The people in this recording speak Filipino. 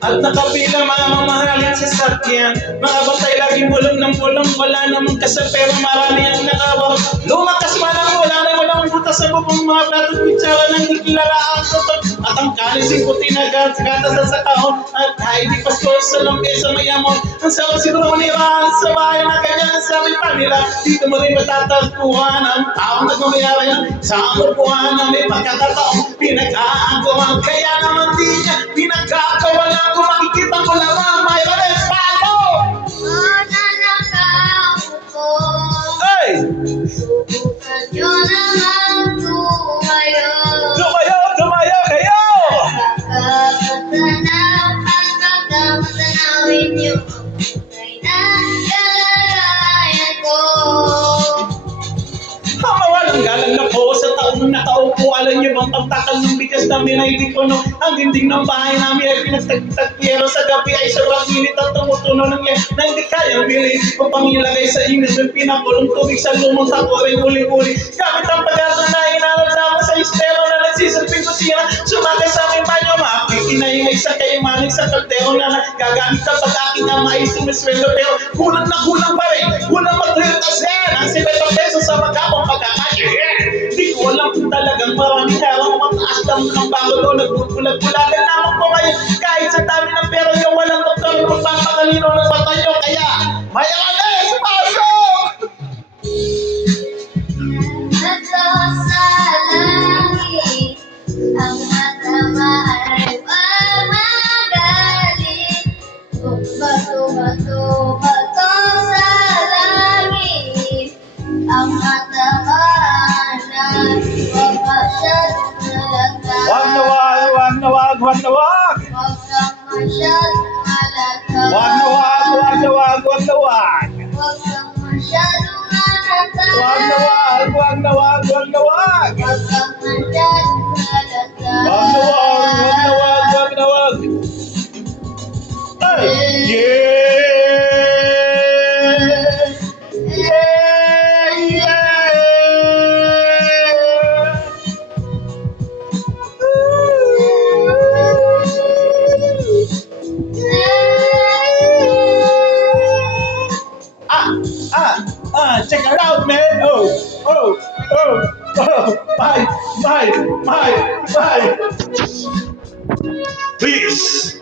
At nakabilang mga mamahalin sa sakyan. Makabantay laging bulong ng bulong. Wala namang kasal pero marami ang nakawang. Lumakas man ang wala na walang butas sa bubong. Mga plato kutsara ng di kilala ang tutok. At ang kalising puti na gatas sa kahon. At Heidi Pasko sa lamesa may amon. Ang sawa siguro nila sa bahay na ganyan. Sabi pa nila dito mo rin matatagpuan. Ang taong nagmamayarayan sa amurpuan na may pagkakataong pinag-aagawan. Kaya naman di niya pinagkakawalan. Kung makikita ko lamang may respeto. Ay! Subukan nyo naman tumayo. Tumayo kayo! Pagkakatanawin nyo ay nagkalagayan ko. Mawalang galang na po sa taong nakaupo. Alam niyo bang pagtakal ng bigas namin ay di puno. Ang dinding ng bahay namin ay pinagtagtag-yero. Sa gabi ay sobrang init at tumutuno ng yan na hindi kayang bilhin. Upang ilagay sa init ng pinakulong tubig sa lumang takuring uli-uli. Gamit ang pag-asa na inalad naman sa estero na nagsisilping kusina. Sumakay sa aming banyo, makikinahingay sa kayamanig sa kaldero na nagagamit kapag aking ama ay sumisweldo. Pero kulang na kulang pa rin. Kulang mag-30% ang 70 pesos sa magkapang pagkakasya. Di ko alam kung talagang maraming harang mataas lang ng bago o nagbubulag-bulagan naman po kayo. Kahit sa dami ng pera nyo, walang doktor ng magpapakalino ng mata nyo. Kaya, mayaman pasok! Nagsa langit, ang matama ay pamagaling. Bato sa langit, ang matama na masyadong halata. Wag na wag! Huwag kang masyadong halata. Wag na wag! Huwag kang masyadong halata. Wag na wag! Huwag kang masyadong halata. Ay! Check it out, man! Oh! Bye! Please!